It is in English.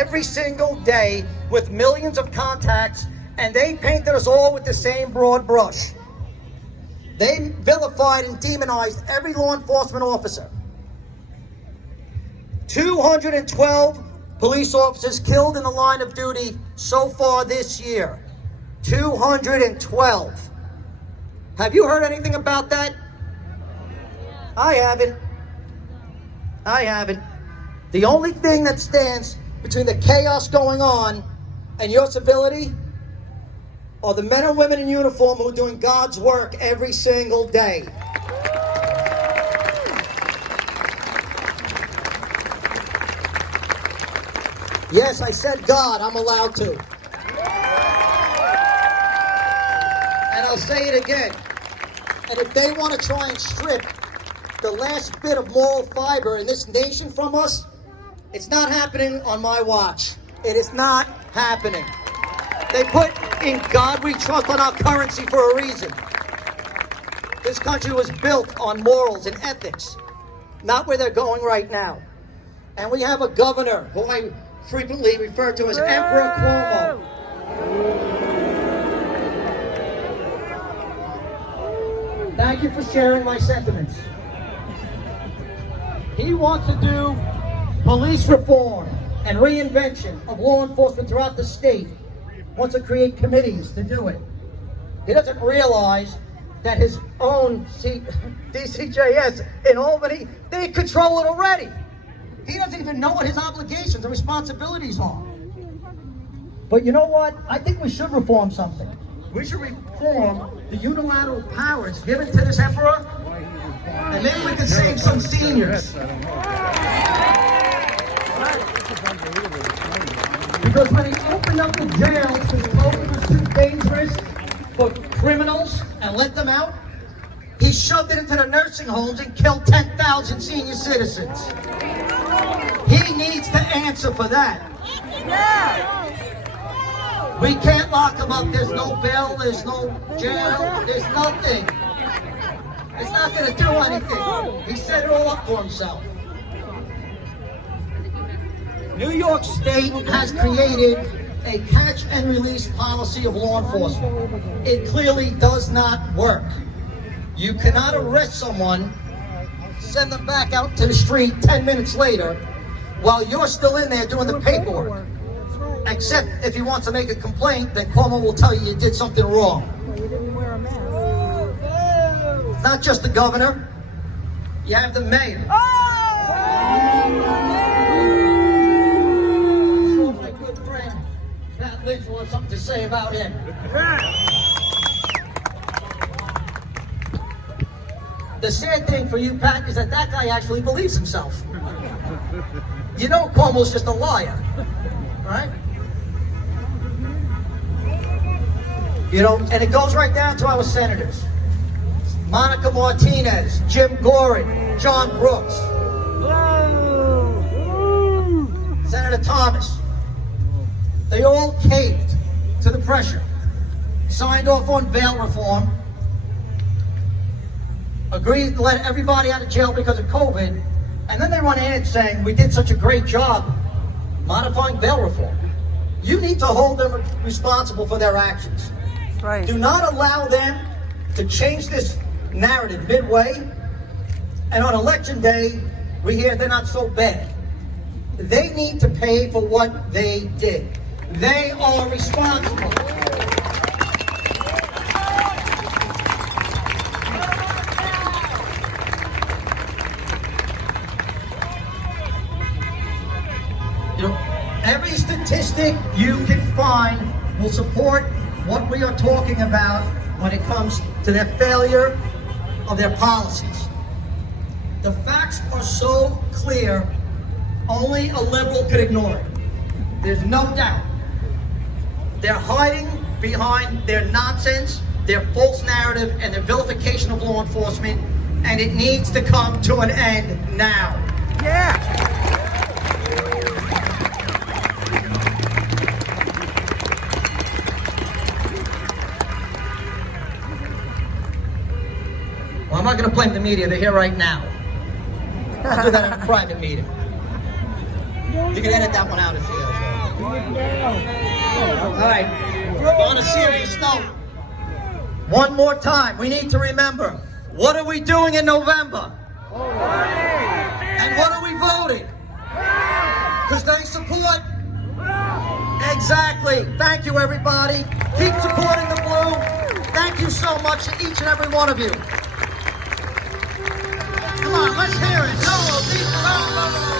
every single day with millions of contacts, and they painted us all with the same broad brush. They vilified and demonized every law enforcement officer. 212 police officers killed in the line of duty so far this year. 212. Have you heard anything about that? I haven't. The only thing that stands between the chaos going on and your civility are the men and women in uniform who are doing God's work every single day. Yes, I said God, I'm allowed to. And I'll say it again. And if they want to try and strip the last bit of moral fiber in this nation from us, it's not happening on my watch. It is not happening. They put in God we trust on our currency for a reason. This country was built on morals and ethics, not where they're going right now. And we have a governor who I frequently refer to as Emperor Cuomo. Thank you for sharing my sentiments. He wants to do police reform and reinvention of law enforcement throughout the state. Wants to create committees to do it. He doesn't realize that his own DCJS in Albany, they control it already. He doesn't even know what his obligations and responsibilities are. But you know what? I think we should reform something. We should reform the unilateral powers given to this emperor, and maybe we can save some seniors. Because when he opened up the jails because COVID was too dangerous for criminals and let them out, he shoved it into the nursing homes and killed 10,000 senior citizens. He needs to answer for that. We can't lock him up. There's no bail, there's no jail, there's nothing. It's not going to do anything. He set it all up for himself. New York State has created a catch and release policy of law enforcement. It clearly does not work. You cannot arrest someone, send them back out to the street 10 minutes later while you're still in there doing the paperwork. Except if he wants to make a complaint, then Cuomo will tell you did something wrong. It's not just the governor. You have the mayor. My good friend Pat Lynch will have something to say about him. The sad thing for you, Pat, is that guy actually believes himself. You know Cuomo's just a liar, right? You know, and it goes right down to our senators. Monica Martinez, Jim Gorin, John Brooks, Senator Thomas. They all caved to the pressure, signed off on bail reform, agreed to let everybody out of jail because of COVID, and then they run ads saying we did such a great job modifying bail reform. You need to hold them responsible for their actions. Right. Do not allow them to change this narrative midway, and on election day, we hear they're not so bad. They need to pay for what they did. They are responsible. You know, every statistic you can find will support what we are talking about when it comes to their failure of their policies. The facts are so clear, only a liberal could ignore it. There's no doubt. They're hiding behind their nonsense, their false narrative, and their vilification of law enforcement, and it needs to come to an end now. Yeah. Well, I'm not going to blame the media. They're here right now. I'll do that in a private meeting. You can edit that one out if you guys want. All right, on a serious note, one more time, we need to remember, what are we doing in November? And what are we voting? Because they support. Exactly. Thank you, everybody. Keep supporting the blue. Thank you so much to each and every one of you. Come on, let's hear it. Noel DiGerolamo.